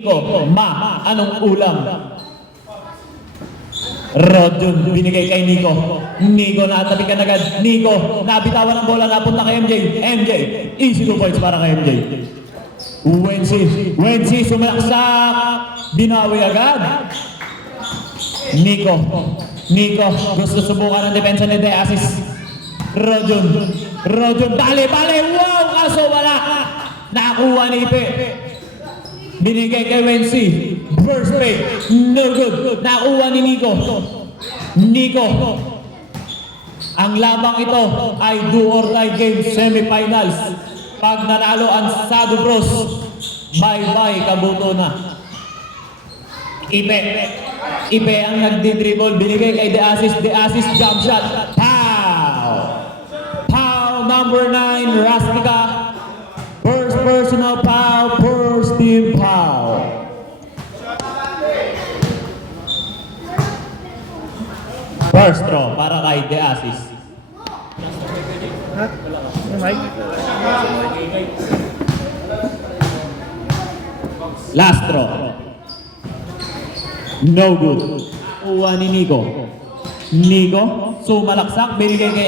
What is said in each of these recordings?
Anong ulam? Rodjun, binigay kay Nico. Nico, natabi ka agad. Nico, nabitawan ng bola, napunta kay MJ. MJ, easy 2 points para kay MJ. Wensi, sumalaksak. Binawi agad. Nico, gusto subukan ng depensa ni De Asis. Rodjun, bale, wow, kaso wala. Nakakuha ni Ipe. Binigay kay Wensi. First break, no good. Nakuha ni Nico. Ang labang ito ay do or die game semifinals. Pag nanalo ang Sado Bros, bye-bye, kabuto na. Ipe ang nagdi-dribble. Binigay kay De Asis jump shot. Pow, number 9, Rustica. First personal foul, first team foul. First throw para kay De Asis. Last throw. No good. Uwa ni Nico, sumalaksak, binigay kay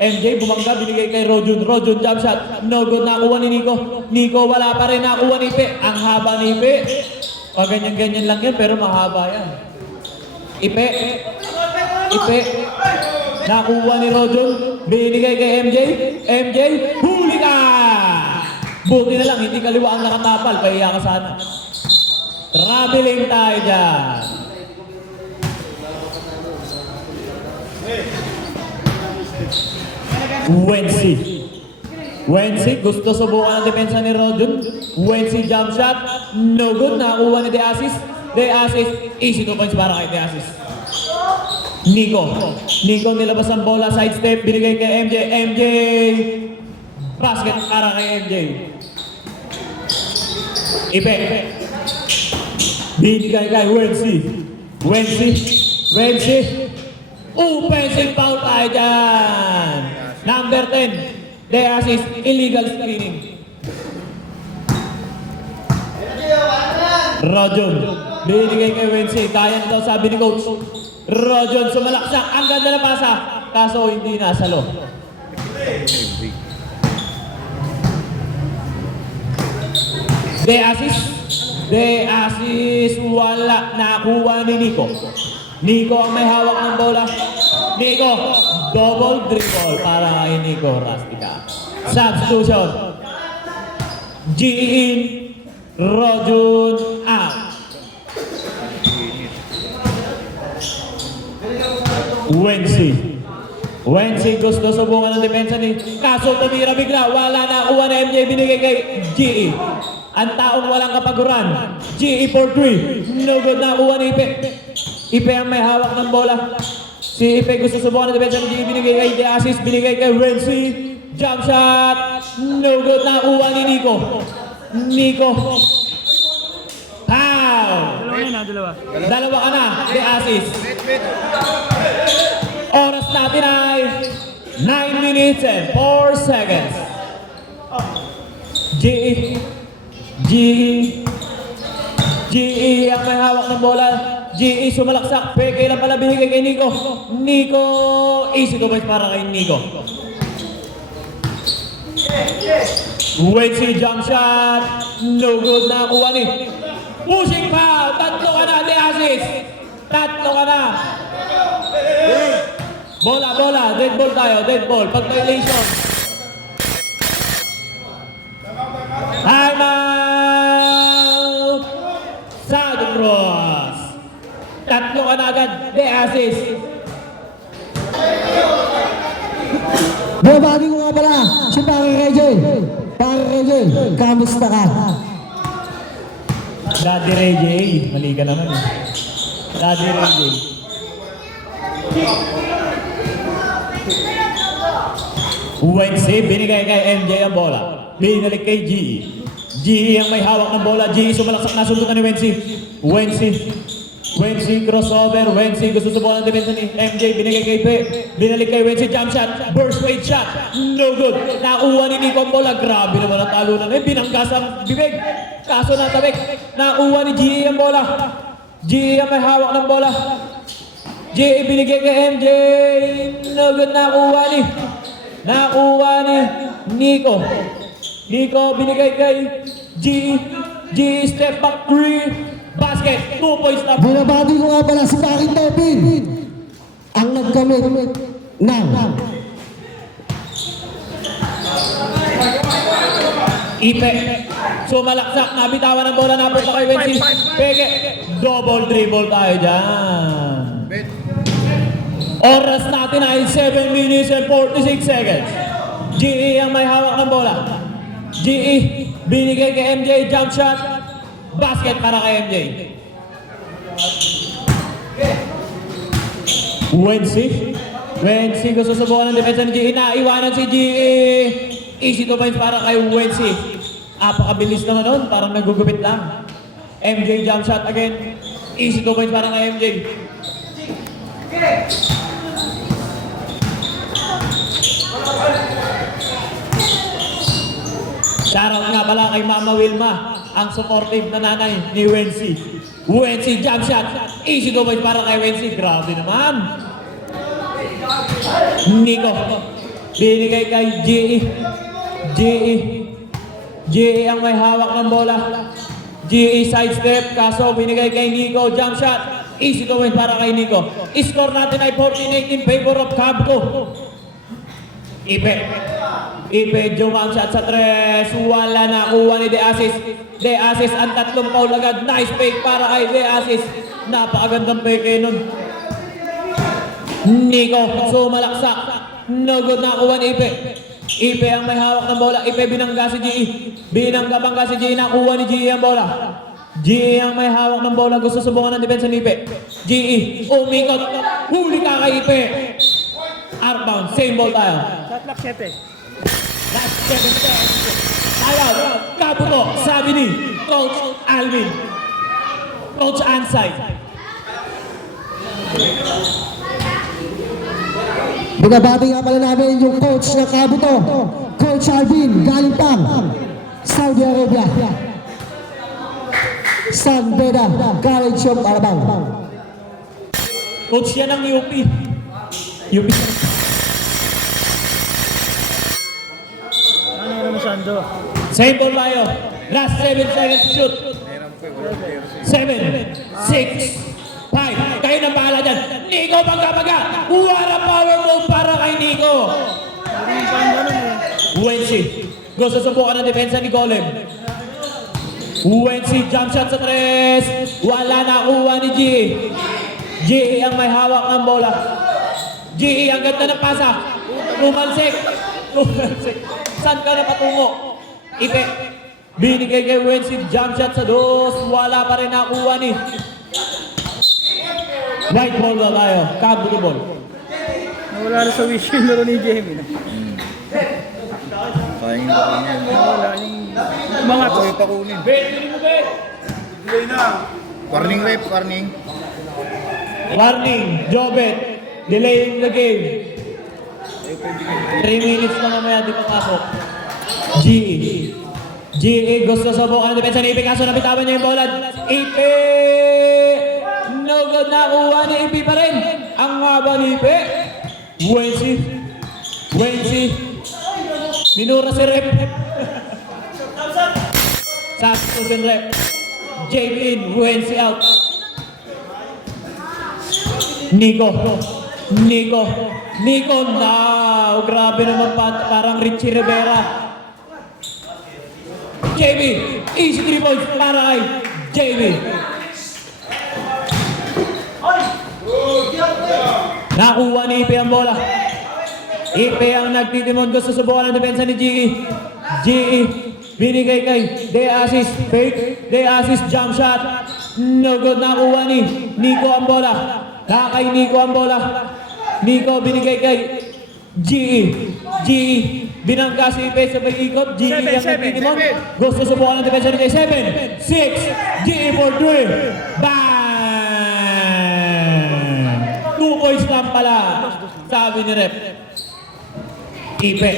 MJ, bumangga, binigay kay Rodjun, jump shot, no good, nakuha ni Nico, wala pa rin, nakuha ni Ipe, ang haba ni Ipe, o ganyan-ganyan lang yan, pero mahaba yan. Ipe, nakuha ni Rodjun, binigay kay MJ, huli ka! Buti na lang, hindi kaliwa ang nakatapal, pahiya ka sana. Traveling tayo dyan. Wensi, gusto subukan ang depensa ni Rodjun. Wensi jump shot, no good, nakakuha ni De Asis, easy 2 points para kay De Asis. Nico nilabas ang bola, sidestep, binigay kay MJ, basket para kay MJ. Ipe, binigay kay Wensi, offensive foul tayo dyan. Number 10, De Asis, illegal screening. Rodjun, binigay kay Wensi, kaya na daw sabi ni coach. Rodjun, sumalaksak, ang ganda na pasa, kaso hindi nasalo. De Asis, wala, nakuha ni Nico ang may hawak ng bola. Nico, double dribble para kay Nico Rustica. Substitution. G in, Rodjun out. Wensi gusto subukan ng depensa ni, kaso tumira bigla, wala na kuha na MJ, binigay kay GE. Ang taong walang kapaguran. GE for 3. No good, nakuha ni Ipe ang may hawak ng bola. Si Ipe gusto subukan ng depensa ni GE, binigay kay De Asis, binigay kay Wensi. Jump shot. No good, nakuha ni Nico. Dalawa ka na, De Asis. Oras natin ay 9 minutes and 4 seconds. GE ang may hawak ng bola. GE sumalaksak. Peke lang pala binigay kay Nico. Easy 2 points para kay Nico. Wensi jump shot. No good, nakakuha ni. Pushing foul. Tatlo ka na, De Asis. Tatlo ka na. Bola. Dead ball tayo. Dead ball. Pag violation. Time out. Sado Bros. Tatlo ka na agad. De Asis. Babagi ko nga pala, si Pare Reggie. Kamusta ka? Daddy Reggie. Mali ka naman eh. Daddy Reggie. Wensi, binigay kay MJ ang bola. Binalik kay GE. GE ang may hawak ng bola. GE sumalaksak na sundutan ni Wensi. Wensi crossover, Wensi gusto subukan ng depensa ni MJ, binigay kay Pe, binalik kay Wensi, jump shot, burst weight shot, no good, nakuha ni Nico ang bola, grabe naman ang talunan, binanggas ang bibig, kaso natabik, nakuha ni GE ang bola, GE ang may hawak ng bola, GE binigay kay MJ, no good, nakuha ni Nico, Nico binigay kay GE, GE step back 3, basket, 2 points na. Binabati ko nga pala si Paring Topin. Ang nagkamit ng Ipe, sumalaksak, nabitawan ng bola, napunta kay Wensi. Peke, double dribble tayo dyan. Oras natin ay 7 minutes and 46 seconds. GE ang may hawak ng bola. GE, binigay kay MJ, jump shot. Basket para kay MJ. Wensi gusto subukan ng depensa ni GE. Naiwanan si GE. Easy to points para kay Wensi. Apakabilis naman nun. Parang nagugupit lang. MJ jump shot again. Easy to points para kay MJ. Shoutout nga pala kay Mama Wilma, ang supportive na nanay ni Wensi. Wensi jump shot. Easy to points para kay Wensi. Grabe naman. Nico. Binigay kay GE. GE ang may hawak ng bola. GE side step. Kaso binigay kay Nico. Jump shot. Easy to points para kay Nico. Score natin ay 14-8 in favor of Cabco. Ipe, jump shot sa 3. Wala na, kuha ni De Asis ang tatlong foul agad. Nice fake para kay De Asis. Napakagandang fake nun. Nico, sumalaksak. No good, nakuha ni Ipe ang may hawak ng bola. Ipe binangga si GE. Binangga si GE, nakuha ni GE ang bola. GE ang may hawak ng bola. Gusto subukan ng depensa ni Ipe. GE, umikot. Huli ka kay Ipe. Outbound, same ball tayo. Shot clock 7. Last 7 seconds. Tayo, Kabuto, sabi ni Coach Alvin. Coach Ansay. binabati nga pala namin yung coach ng Kabuto, Coach Alvin, galing pang Saudi Arabia. San Beda College of Alabang. Coach yan ng UP. UP. Ano naman Sando? Same ball tayo. Last 7 seconds shoot. 7, 6, 5. Kayo na bahala dyan. Nico, pagkapaga. What a power move para kay Nico. Wensi. Gusto subukan ng depensa ni Golem. Wensi, jump shot sa 3. Wala na kuha ni GE. GE ang may hawak ng bola. GE, ang ganda ng pasa. Tumalsik. Saan ka na patungo? Ipe. Binigay kay Wensi, jump shot sa 2. Wala pa rin nakuha ni. White ball na tayo. Kabuto ball. Nawala na sa wish yung laro ni Jamie. Sayang na kanya. Nawala yung mga to. Ako pakunin. Bet, pili mo bet. Warning rep, warning. Warning, Jobet. Delaying the game. 3 minutes na mamaya di papasok. GE. GE gusto subukan ng depensa ni Ipe kaso nabitawan niya yung bola. Ipe! No good, nakuha ni Ipe pa rin. Ang haba ni Ipe. Wensi. Minura si Rep. Sakto si Rep. Jake in, Wensi out. Nico, now, grabe naman parang Richie Rivera. JB, easy 3 points para kay JB. Nakuha ni Ipe ang bola. Ipe ang nagtitimon, gusto subukan ng depensa ni GE. GE, binigay kay De Asis, fake, De Asis jump shot. No good, nakuha ni Nico ang bola. Kay Nico ang bola. Nico binigay kay GE, binangga si Ipe sa pag-ikot. GE ang nagtitimon. Gusto subukan ng depensa ni 7, 6, GE for 3. Bang! Choice lang pala, sabi ni Rep. Ipe.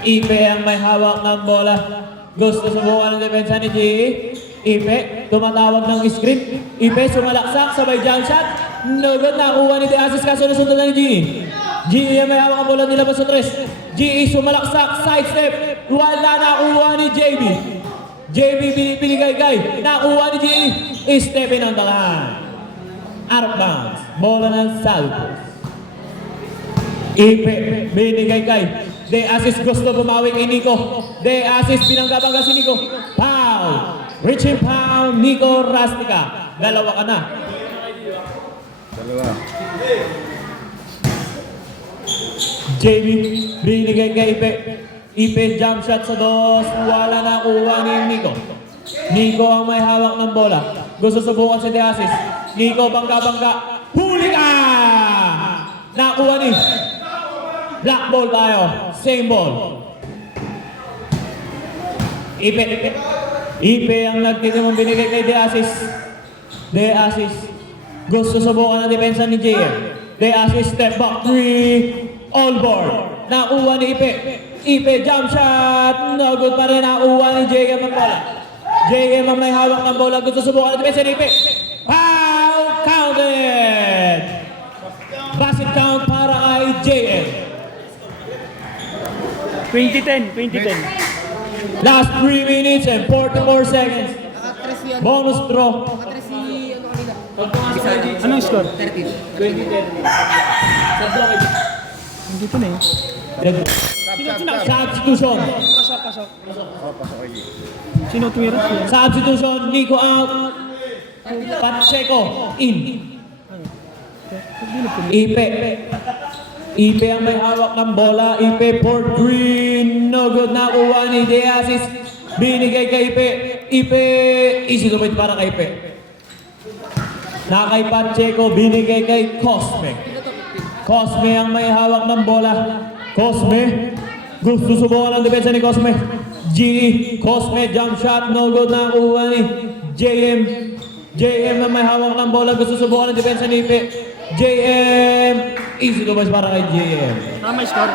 Ipe ang may hawak ng bola. Gusto subukan ng depensa ni GE. Ipe, tumatawag ng screen. Ipe, sumalaksak, sabay jump shot. No good, nakuha ni De Asis, kasunod-sunod na ni GE. GE ang may hawak ng bola, nilabas sa tres. GE sumalaksak, side step. Wala, nakuha ni JB. JB binigay-gay. Nakuha ni GE. Step in on the line. Out of bounds. Bola ng Salvos. Ipe, binigay kay De Asis, gusto bumawi kay Nico. De Asis, pinanggabangga si Nico. Foul! Reaching foul, Nico Rastica. Dalawa ka na. Dalawa. JB, binigay kay Ipe. Ipe, jump shot sa dos. Wala na kuha ni Nico. Nico ang may hawak ng bola. Gusto subukan si De Asis. Nico, bangga-bangga. Huli ka! Nakuha ni. Black ball tayo. Same ball. Ipe. Ipe ang nagtitimong binigay kay De Asis. De Asis. Gusto subukan ang depensa ni JM. De Asis, step back 3. All board. Nakuha ni Ipe. Ipe, jump shot. No good pa rin. Nakuha ni JM ang bola. JM ang may hawak ng bola. Gusto subukan ang depensa ni Ipe. Foul! Counted! Basket count para kay JM. 2010. Last 3 minutes and 44 seconds. Bonus draw. Anong score? 13. Dito na eh. Substitution. Pasok. Oh, pasok kayo. Sino tumira? Substitution. Nico out. Pacheco in. Ipe. Ipe ang may hawak ng bola. Ipe for green. No good, nakuha ni De Asis. Binigay kay Ipe. Ipe. Easy to wait para kay Ipe. Na kay Pacheco. Binigay kay Cosme. Cosme ang may hawak ng bola. Cosme. Gusto subukan ang depensa ni Cosme. GE. Cosme jump shot. No good, nakuha ni JM. JM ang may hawak ng bola. Gusto subukan ang depensa ni Ipe. JM. Easy to pass para kay JM. Tama yung score.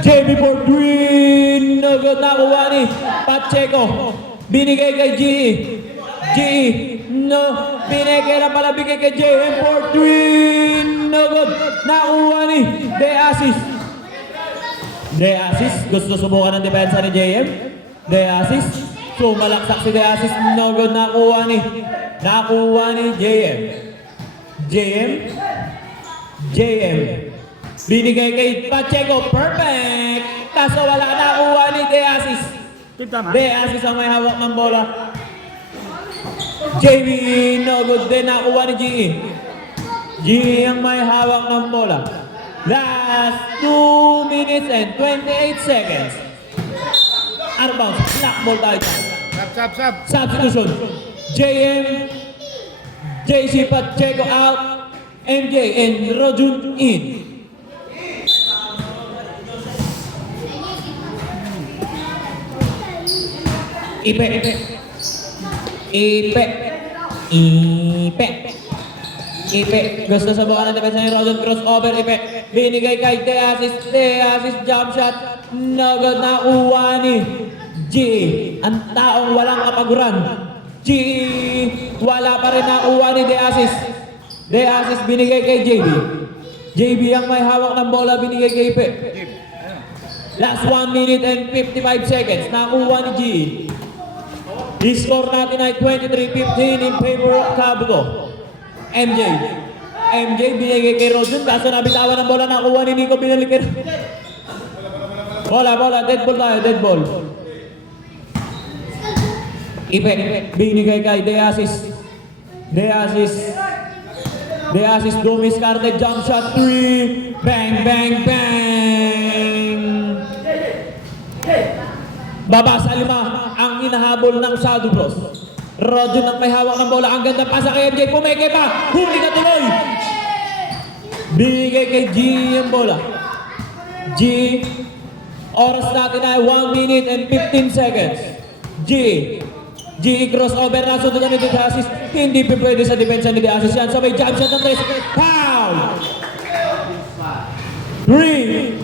JB for green. No good, nakuha ni Pacheco. Binigay kay GE. GE. No. Binigay na pala bigay kay JM for green. No good. Nakuha ni De Asis. De Asis. Gusto subukan ng depensa ni JM. De Asis. Sumalaksak si De Asis. No good, nakuha ni JM. JM. JM. Binigay kay Pacheco. Perfect. Kaso wala, nakuha ni De Asis. Tama. De Asis ang may hawak ng bola. JB, no good din, nakuha ni GE. GE ang may hawak ng bola. Last 2 minutes and 28 seconds. Out of bounds. Black ball tayo. Sab. Substitution. JM. JC Pacheco out. MJ and Rojun in. Ipe. Gusto subukan ng depensa ni Rojun. Crossover. Ipe. Binigay kay De Asis. De Asis jump shot. No good, nakuha ni GE. Ang taong walang kapaguran. GE. Wala pa rin, nakuha ni De Asis. De Asis binigay kay JB. JB ang may hawak ng bola, binigay kay Ipe. Last 1 minute and 55 seconds. Nakuha ni GE. I-score natin ay 23-15 in favor of Cabuto. MJ. MJ binigay kay Rojun. Kaso nabitawan ng bola, nakuha ni Nico, binalik kay Bola. Dead ball tayo, dead ball. Ipe. Binigay kay De Asis. De Asis, dumiskarte, jump shot 3. Bang. Baba sa 5 ang hinahabol ng Shadow Bros. Rojun ang may hawak ng bola. Ang ganda pasa kay MJ. Pumeke pa. Huli na tuloy. Bigay kay G ang bola. G. Oras natin ay 1 minute and 15 seconds. G crossover na sunod ni De Asis. Hindi pwede sa depensa ni De Asis yan. Sabay jump shot ng 3. Foul! 3.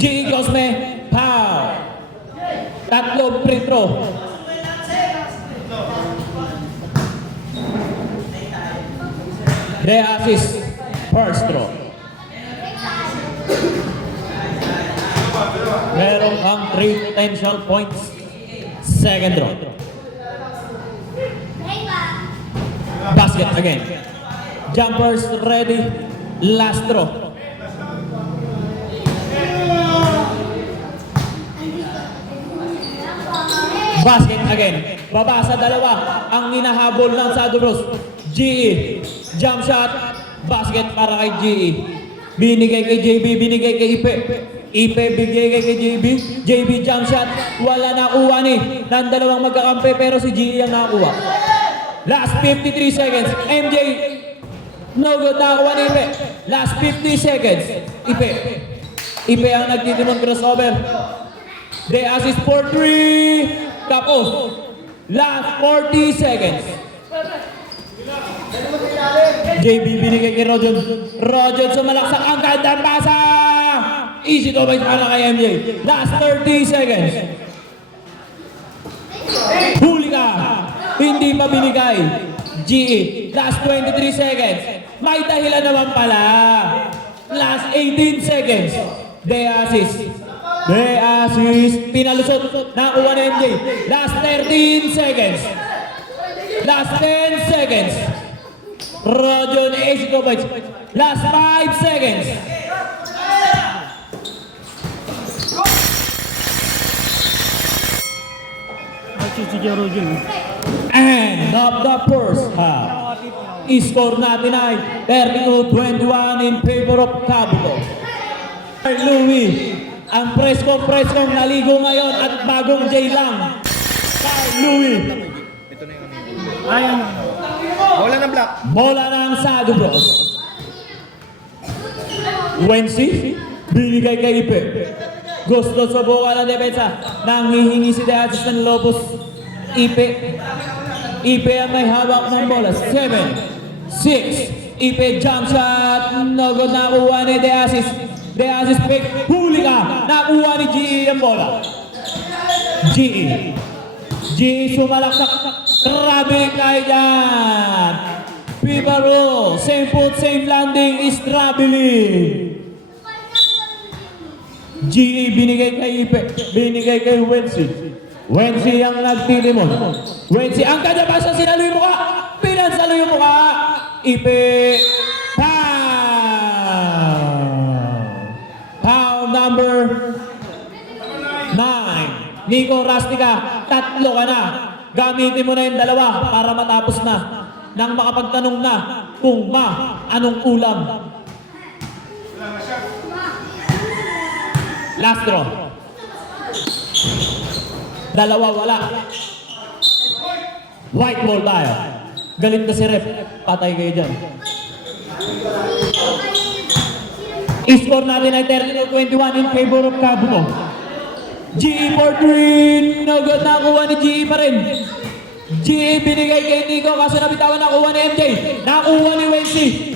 G. Cosme, foul. Tatlong free throw. De assist, first throw. Meron kang 3 potential points. Second throw. Basket again. Jumpers ready. Last throw. Basket again. Baba sa dalawa. Ang hinahabol ng Sadubros. GE. Jump shot. Basket para kay GE. Binigay kay JB. Binigay kay Ipe. Ipe bigay kay JB. JB jump shot. Wala nakuha ni. Ng dalawang magkakampi pero si GE ang nakuha. Last 53 seconds. MJ. No good. Nakuha ni Ipe. Last 50 seconds. Ipe. Ipe ang nagtitimon crossover. They assist for 3. Tapos. Last 40 seconds. JB binigay kay Rojon. Rojon sumalaksak ang gandang pasa. Easy to base para kay MJ. Last 30 seconds. Huli ka. Hindi pa binigay. GE. Last 23 seconds. May dahilan naman pala. Last 18 seconds. De assist. De assist. Pinalusot. Nakuha na MJ. Last 13 seconds. Last 10 seconds. Rojon Escobar. Last 5 seconds. Si Jero Jun. End of the first half. Score natin ay 32-21 in favor of Cabuto. Louis, ang preskong naligo ngayon at bagong J lang. Carl Louis. Ito na yung ano. Ayan. Bola ng black. Bola ng Sadubros. Wensi, binigay kay Ipe. Gusto subukan ng depensa. Nanghihingi si Deatis ng Lobos. Ipe. Ipe ang may hawak ng bola. 7, 6. Ipe jump shot. No good. Nakuha ni Deasis. Deasis pick. Huli ka. Nakuha ni GE ang bola. GE. GE sumalaksak. Traveling kayo dyan. Pibaro. Same foot, same landing is traveling. GE binigay kay Ipe. Binigay kay Wensi. Wensi ang nagtilimon. Wensi ang kadabasa sinalo yung mukha. Pinansalo yung mukha. Ipe. Foul number 9. Nico Rastica, tatlo ka na. Gamitin mo na yung dalawa para matapos na. Nang makapagtanong na kung anong ulam. Last draw. Dalawa wala. White ball tayo. Galit na si ref. Patay kayo dyan. I-score natin ay 32-21 in favor of Cabuto. GE for 3. No good. Nakuha ni GE pa rin. GE binigay kay Nico kaso nabitawan nakuha ni MJ. Nakuha ni Wensi.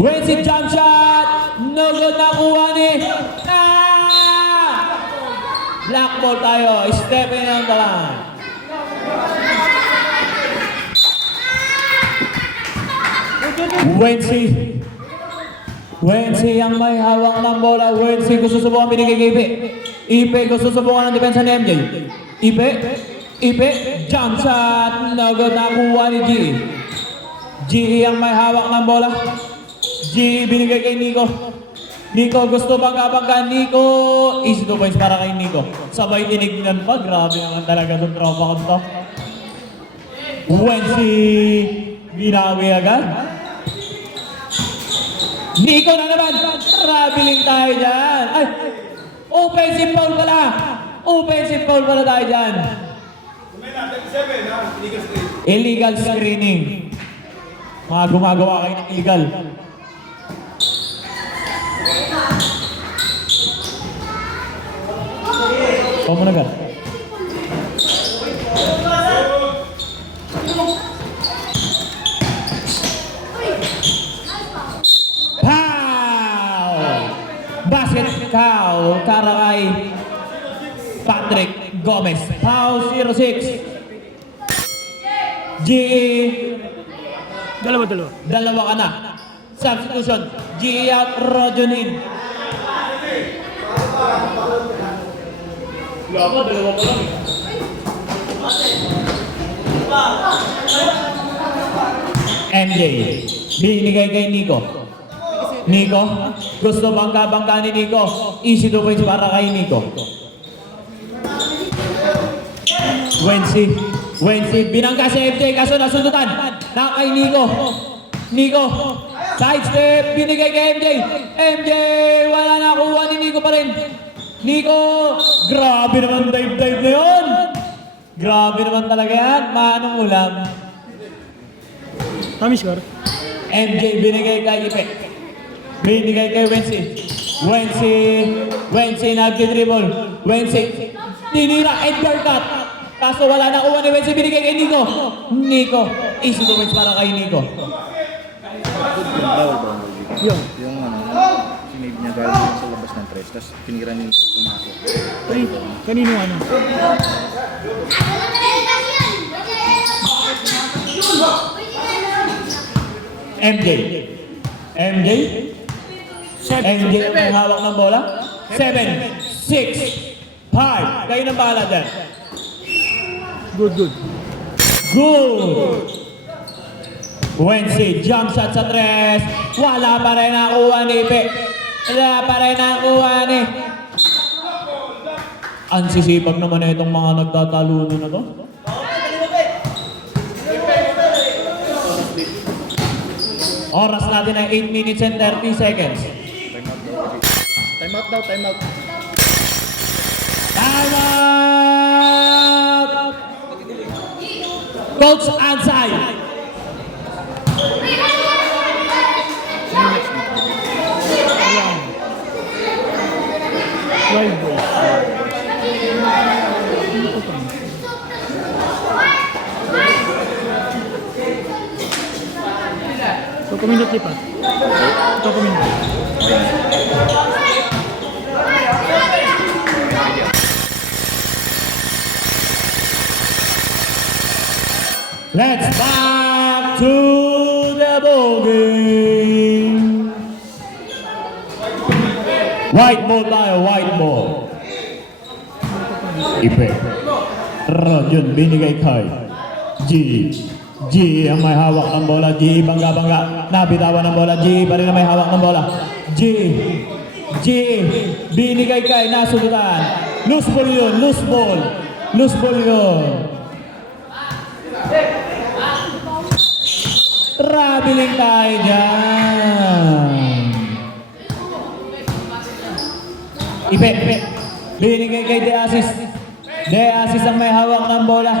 Wensi jump shot. No good. Nakuha ni... Black ball tayo. Step in on the line. Wensi ang may hawak ng bola. Wensi gusto subukan binigay kay Ipe. Ipe gusto subukan ng depensa ni MJ. Ipe, jump shot. No good. Nakuha ni GE. GE ang may hawak ng bola. GE binigay kay Nico. Nico, gusto bangga-bangga. Nico, easy 2 points para kay Nico. Sabay tinignan pa. Grabe naman talaga itong tropa ko to. Wensi, binawi agad. Nico na naman. Traveling tayo dyan. Ay, offensive foul pala. Offensive foul pala tayo dyan. Illegal screening. Mga gumagawa kayo ng illegal. Kamu na ka? 06. GE, Dalawa. dalawa ka na. Substitution, GE out, Rojon in. Dalawa pa lang. MJ, binigay kay Nico. Nico, gusto bangka ni Nico. Easy to points para kay Nico. Wensi, binangga si MJ, kaso nasundutan. Na kay Nico. Nico, sidestep, binigay kay MJ. MJ, wala na kuha ni Nico pa rin. Nico, grabe naman dive na yun. Grabe naman talaga yan. Manong ulam. Kami score. MJ binigay kay Ipe. Binigay kay Wensi nagdi-dribble. Wensi, tinira, Edgar cut. Kaso wala na kuha ni Wensi, binigay kay Nico. Nico, easy to wins para kay Nico. Yung bawal ba? Yun. Yung sinave niya galing sa labas ng press, tapos tinira niya ito pumasok. Ay, kanino ano? MJ. MJ ang may hawak ng bola. 7, 6, 5. Kayo nang bahala dyan. Good. Wensi, jump shot sa 3. Wala pa rin nakuha ni Ipe. Ang sisipag naman na itong mga nagtataluno na to. Oras natin ay 8 minutes and 30 seconds. Time out daw. Time out! Coach Ansay. Wild boy. So, kuminot lipat. Ito kuminot. Let's back to the ball game. White ball tayo, white ball. Ipe. Rojon binigay kay G. G ang may hawak ng bola. G bangga. Nabitawan ng bola. G pa rin ang may hawak ng bola. G binigay kay nasunutan. Loose ball yun. Traveling tayo dyan. Ipe. Binigay kay De Asis ang may hawak ng bola.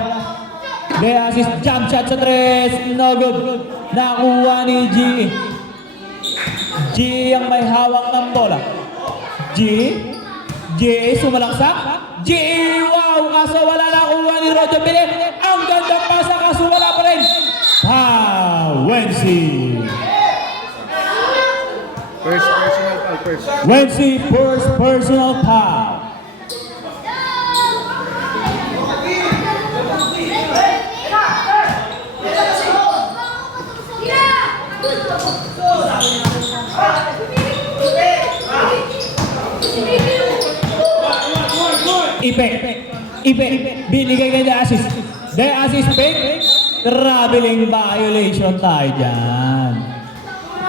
De Asis jump shot sa 3. No good. Nakuha ni G. G ang may hawak ng bola. G sumalaksak. G, wow! Kaso wala nakuha ni Roger Pilet. Ang gandang pasa kaso wala pa rin. Wensi. Wensi, first personal foul. Ipe, binigay kay De Asis fake. Traveling violation tayo dyan.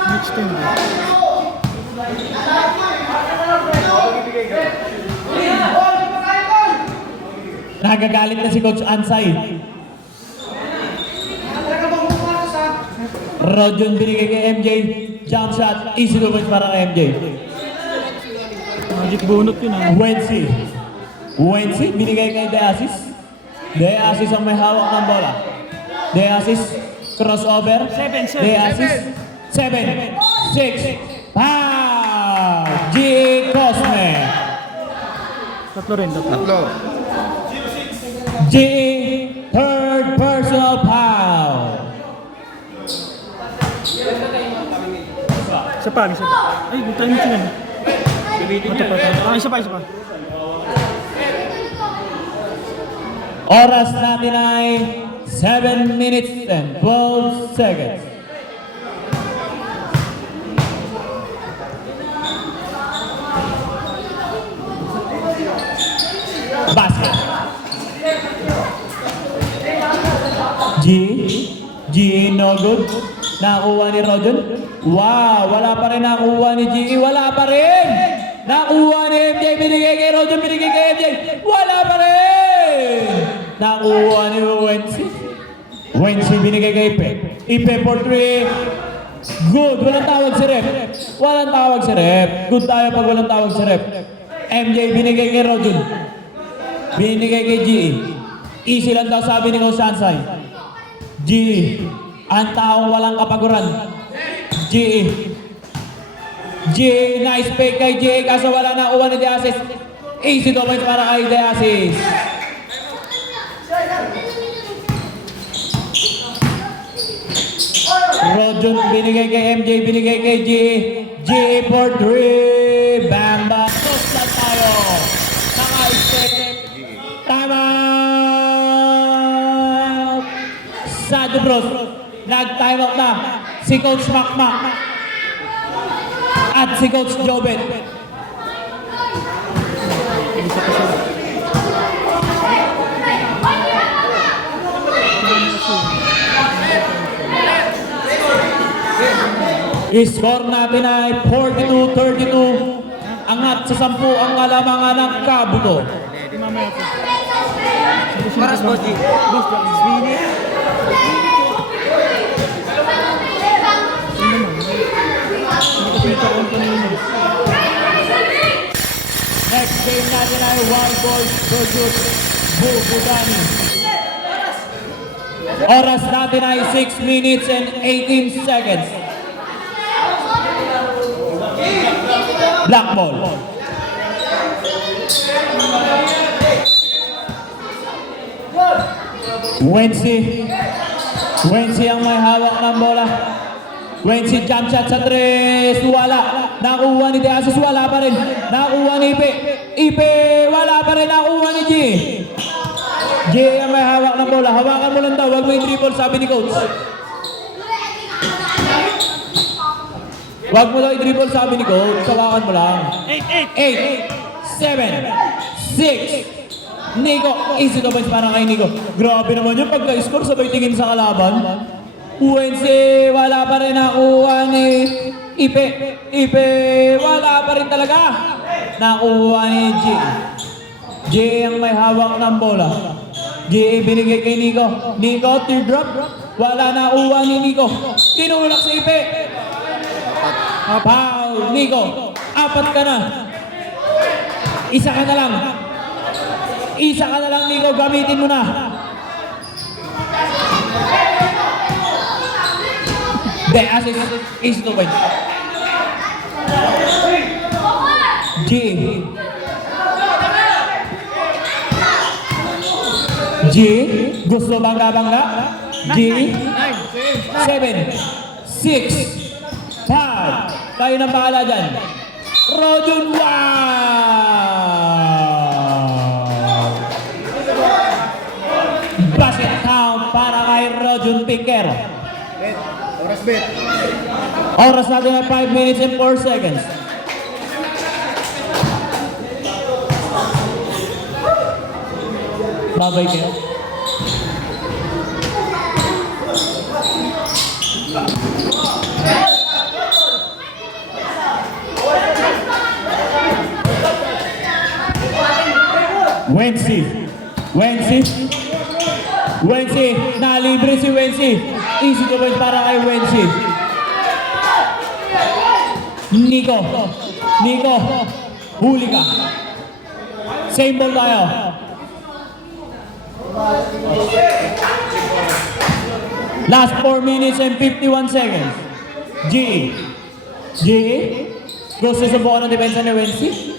Next time. Nagagalit na si Coach Ansay. Rojon binigay kay MJ. Jump shot, easy to win para kay MJ. Magic bunot yun ah. Wensi, binigay kay De Asis ang may hawak ng bola. De Asis, crossover. De Asis, 7, 6, foul! G. Cosme. Tatlo rin. G. Third personal foul. Isa pa. Ay, may time yun. Isa pa. Oras natin ay 7 minutes and 12 seconds. Basket. G, no good. Nakuha ni Rojon. Wow, wala pa rin nakuha ni G. Wala pa rin. Nakuha ni MJ, binigay kay Rojon, binigay kay MJ. Wala pa rin. Nakuha ni Wensi. Wensi binigay kay Ipe. Ipe for 3. Good, walang tawag si Rep. Walang tawag si Rep. Good tayo pag walang tawag si Rep. MJ binigay kay Rojon. Binigay kay G. Easy lang daw sabi ni Sansay. G. Ang taong walang kapaguran. G. G. Nice pick kay G. Kaso wala na uwan ni Deasis. Easy 2 points para kay Deasis. Rojon binigay kay MJ. Binigay kay G. G for 3. Bang bang. Toss lang tayo. Naka-step. Time out. Sado Bros. Nag-time out na si Coach Makmak at si Coach Jobet. I-score natin ay 42-32. Angat sa 10 ang kalamangan ng Kabuto. Mamaya po. Maras boss G. Boss, Sweeney. Next game natin ay Wild Boys versus Bubudani. Oras natin ay 6 minutes and 18 seconds. Black ball. Wensi ang may hawak ng bola. Wensi jump shot sa 3. Wala. Nakuha ni Deasis. Wala pa rin. Nakuha ni Ipe. Ipe. Wala pa rin. Nakuha ni G. G ang may hawak ng bola. Hawakan mo lang daw. Huwag mo yung dribble, sabi ni Coach. Huwag mo daw yung dribble, sabi ni Coach. Hawakan mo lang. 8, 7, 6. Nico, easy 2 points para kay Nico. Grabe naman yun, pagka-score sabay tingin sa kalaban. Wensi, wala pa rin nakuha ni Ipe. Ipe, wala pa rin talaga. Nakuha ni G. G ang may hawak ng bola. G binigay kay Nico. Nico, teardrop. Wala nakuha ni Nico. Tinulak si Ipe. Foul, Nico. 4 ka na. Isa ka na lang. Isa ka na lang, Nico. Gamitin mo na. The assist is 2 points. G. G. Gusto bangga-bangga? G. 7, 6, 5. Kayo nang bahala dyan. Rojon, wow! Basket count para kay Rojon Pinker. Bet. Oras bet. Oras natin ay 5 minutes and 4 seconds. Babay kayo. Wensi, nalibre si Wensi. Easy 2 points para kay Wensi. Nico, huli ka. Same ball tayo. Last 4 minutes and 51 seconds. G. Gusto sa buka ng depensa ni Wensi.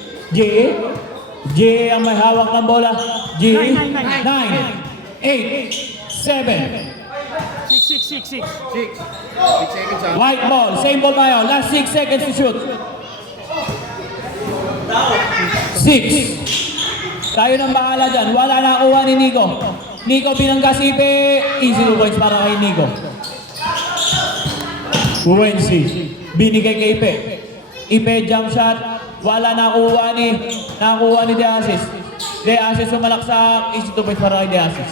G ang may hawak ng bola. G. 9, 8, 7. 6. 6 seconds ah. White ball. Same ball tayo. Last 6 seconds to shoot. 6, Tayo nang bahala dyan. Wala na kuha ni Nico. Nico binanggas Ipe. Easy 2 points para kay Nico. Wensi. Binigay kay Ipe. Ipe jump shot. Wala nakuha ni De Asis. De Asis sumalaksak. Easy 2 points para kay De Asis.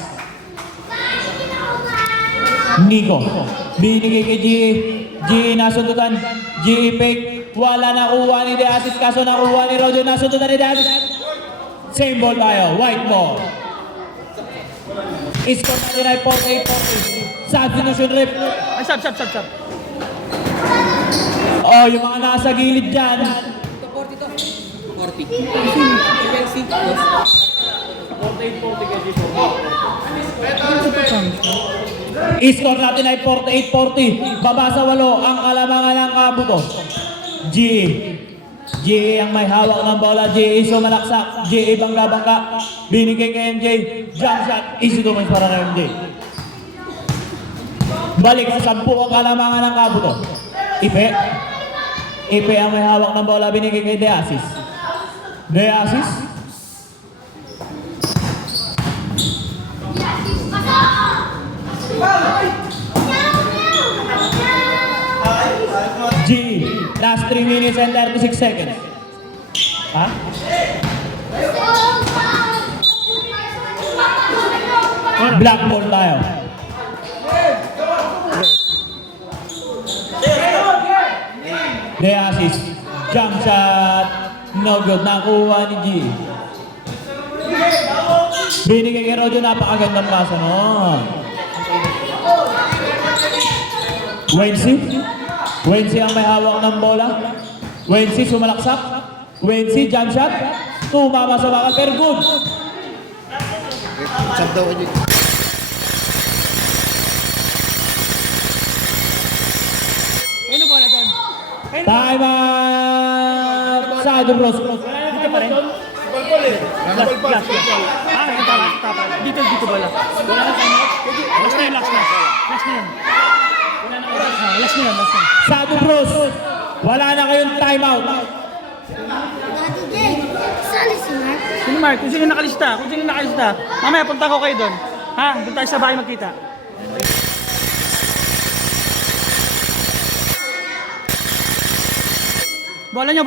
Nico. Binigay kay G nasundutan. G fake. Wala nakuha ni De Asis. Kaso nakuha ni Rojo. Nasundutan ni De Asis. Same ball tayo. White ball. Score natin ay 48-40. Substitution rep. Ay, sab. Oh, yung mga nasa gilid dyan. 40. Score natin ay 48-40. Baba sa 8 ang kalamangan ng kabuto. G ang may hawak ng bola. G sumalaksak. G bangga-bangga. Binigay kay MJ. Jump shot. Easy 2 points para kay MJ. Balik sa 10 ang kalamangan ng kabuto. Ipe ang may hawak ng bola. Binigay kay De Asis. De Asis. G. Last 3 minutes and 36 seconds. Ha? Black ball tayo. De Asis. Jump shot. No good. Nakuha ni G. Binigay kay Rojo. Napakagandang pasa nun. Wensi ang may hawak ng bola. Wensi sumalaksak. Wensi jump shot. Tumama sa bakal pero good. Sab daw ulit. Ano bola doon? Time out. Sado Bros. Dito pa rin? Last. Tapa. Dito bola. Last na yun. Last na yun. Sado Bros. Wala na kayong time out. Sino Mark? Kung sino nakalista? Mamaya punta ko kayo doon. Ha? Doon tayo sa bahay magkita. Bola nyo.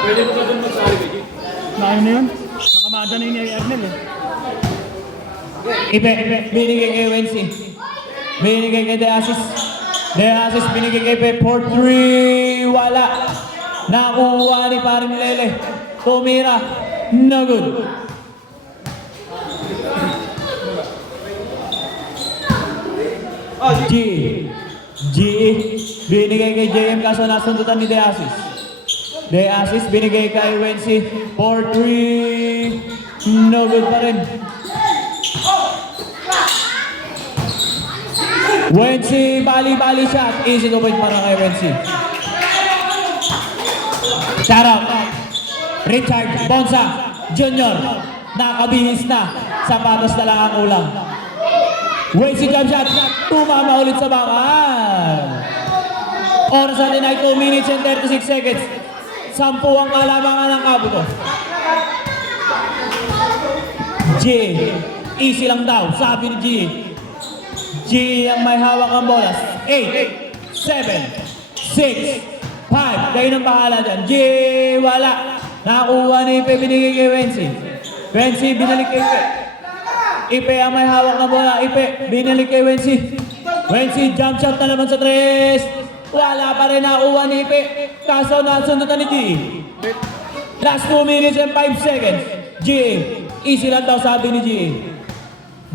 Pwede mo ka doon magsabi, G? Nakain na yun? Nakamada na yun ni Ernel eh. Ipe. Binigay kay Wensi. Binigay kay De Asis. De Asis binigay kay Ipe. 4-3. Wala. Nakuha ni Paring Lele. Tumira. No good. G. Binigay kay JM kaso nasundutan ni De Asis. De Asis binigay kay Wensi. 4-3. No good pa rin. Wensi, bali shot. Easy 2 points para kay Wensi. Shout out. Richard Bonsa Jr. Nakabihis na. Sapatos na lang ang ulam. Wensi jump shot. Tumama ulit sa bakal. Oras natin ay 2 minutes and 36 seconds. 10 ang kalamangan ng kabuto. G. Easy lang daw. Sabi ni G. G ang may hawak ang bola. 8, 7, 6, 5. Kayo nang bahala dyan. G. Wala. Nakuha ni Ipe. Binigay kay Wensi. Wensi binalik kay Ipe. Ipe ang may hawak ng bola. Ipe binalik kay Wensi. Wensi jump shot na naman sa 3. Wala pa rin nakuha ni Ipe. Kaso nasundutan ni G. Last 2 minutes and 5 seconds. G. Easy lang daw sabi ni G.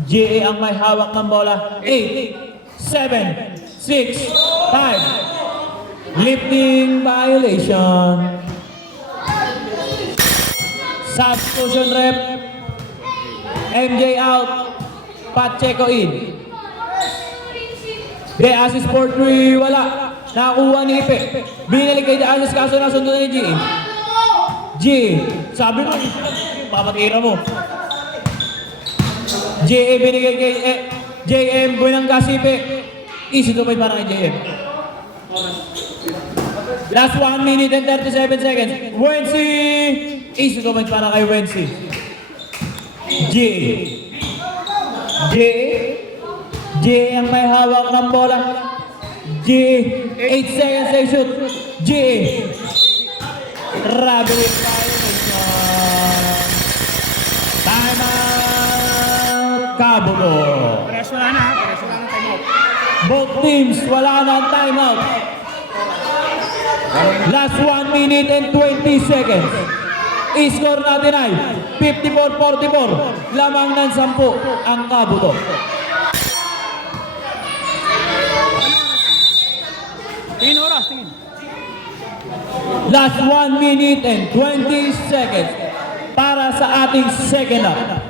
G ang may hawak ng bola. 8, 7, 6, 5. Lifting violation. Substitution rep. MJ out. Pacheco in. De Asis 4-3. Wala. Nakuha ni Ipe. Binalik kay De Asis kaso nasundutan ni G. G. Sabi mo, papatira mo. JM binigay kay JM Buenang Kasipe. Easy 2 points para kay JM. Last 1 minute and 37 seconds. Wensi! Easy comment para kay Wensi. G. Ang may hawak ng bola. G. 8 seconds they shoot. G. Grabe with violation. Time out. Kabuto. Pares wala na, pares wala na timeout. Both teams, wala na ang timeout. Last 1 minute and 20 seconds. I-score natin ay 54-44. Lamang ng 10 ang Kabuto. Tingin oras, tingin. Last 1 minute and 20 seconds para sa ating second half.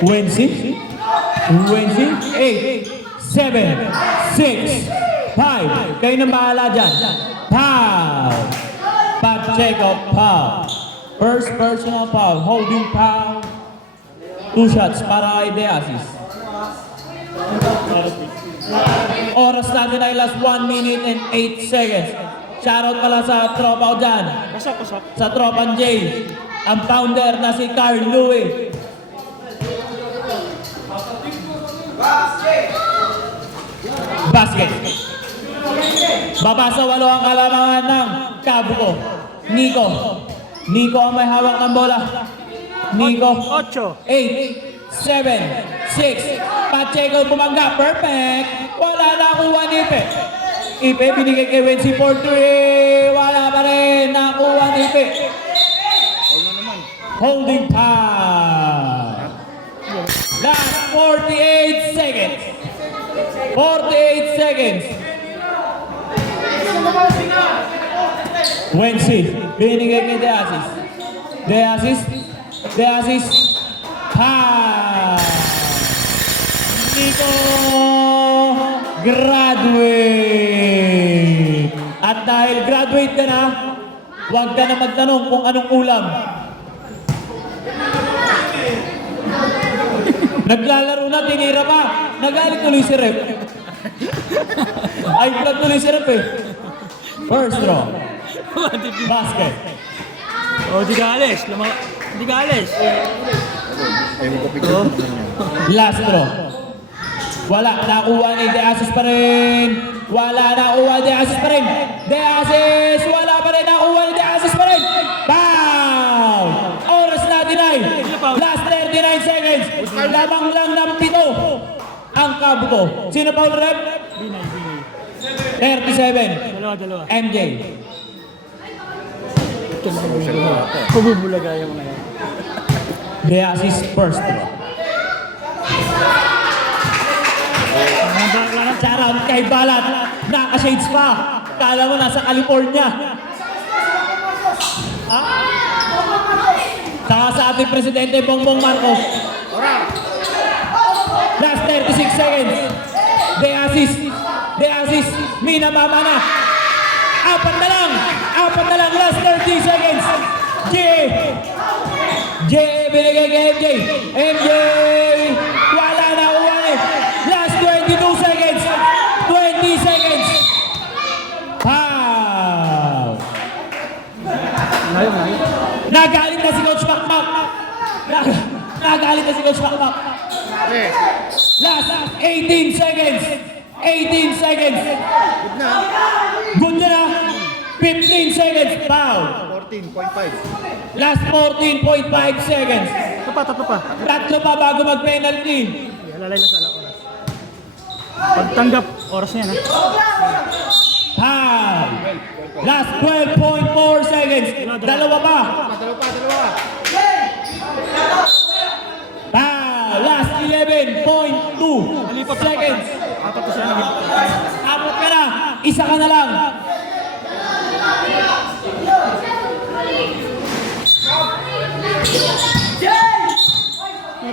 Wensi, 8, 7, 6, 5. Kayo nang bahala dyan. Foul. Pacheco, foul. First personal foul. Holding foul. 2 shots para kay De Asis. Oras natin ay last 1 minute and 8 seconds. Shoutout pala sa tropa ko dyan. Pasok. Sa tropan J. Ang founder na si Carl Louie. Basket. Babasa 8 ang kalamangan ng Kabuto. Nico ang may hawak ng bola. Nico. 8. 8, 7, 6. Pacheco bumangga. Perfect. Wala na kuha ni Ipe. Ipe binigay kay Wensi for 3. Wala pa rin. Nakuha ni Ipe. Holding time. Last 48 seconds. 48 seconds. Wensi, binigay kay De Asis. Nico, graduate. At dahil graduate ka na, huwag ka na magtanong kung anong ulam. Naglalaro na, tinira pa. Nagalit tuloy si Rep. Ay, vlog tuloy si Rep eh. First draw. Basket. Di ka alis. Di ka alis. Ayaw ko picture naman yan. Last draw. Wala, nakuha ni De Asis pa rin. Wala, nakuha ni De Asis pa rin. De Asis, wala pa rin. Nakuha ni De Asis pa rin. Foul! Oras natin ay last 39 seconds. Lamang lang ng 7 ang Kabuto. Sino foul rep? Binay. 37. Dalawa. MJ. Pabubulagaya mo na yan. De Asis first draw. Shoutout kay Balat. Naka-shades pa. Kala mo nasa California. Ha? Saka sa ating Presidente Bongbong Marcos. Last 36 seconds. De Asis. Mina mama na. Apat na lang. Last 30 seconds. J. Binigay kay MJ. Wala na. Last 22 seconds. 20 seconds. Foul. Nagalit na si Coach Makmak. Last 18 seconds. Good na. 15 seconds. Foul. 14.5. Last 14.5 seconds. Tatlo pa. Tatlo pa bago mag-penalty. Alalay na sa oras. Pagtanggap, oras niya na. Foul. Last 12.4 seconds. Dalawa pa. Foul. Last 11.2 seconds. Apat to siya. Apat ka na. Isa ka na lang.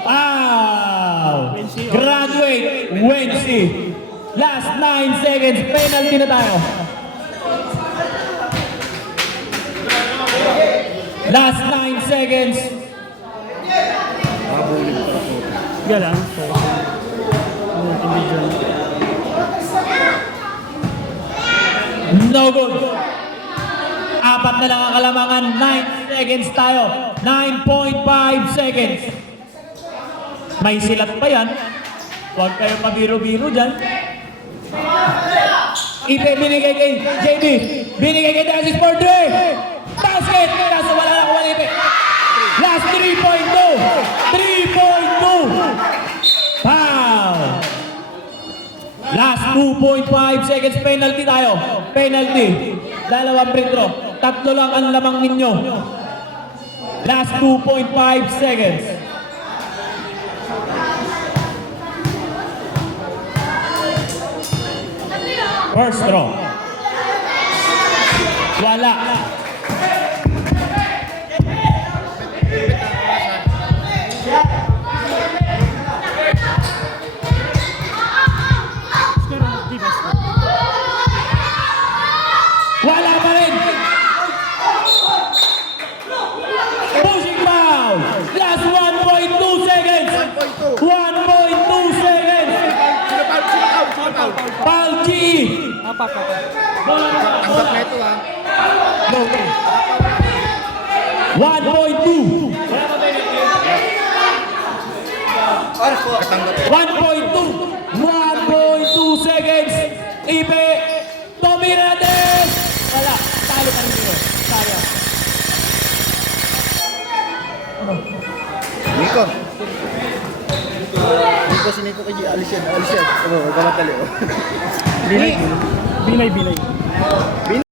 Foul. Graduate. Wensi. Last 9 seconds. Penalty na tayo. Last 9 seconds. Sige lang. Focus lang. Ano natin video. No good. Apat na lang ang kalamangan. 9 seconds tayo. 9.5 seconds. May silat pa yan. Huwag kayong mabiro-biro dyan. Ipe binigay kay JB. Binigay kay Dasis for 3. Basket! Kaso wala na kuha ni Ipe. Last 3.2. 3.2. Foul. Last 2.5 seconds penalty tayo. Penalty. Dalawang free throw. Tatlo lang ang lamang ninyo. Last 2.5 seconds. First throw. Wala. Pero defense ko. Wala pa rin. Pushing foul. Last 1.2 seconds. 1.2 seconds. Foul G. Apat. Tanggap na ito ha. 1.2. Katanggap. 1.2 seconds. Ipe. Tommy Hernandez. Wala. Talo pa rin nyo. Sayang. Nico. Nico, si Nico kay G. Alis yan. Oo, huwag ka matali. Binay.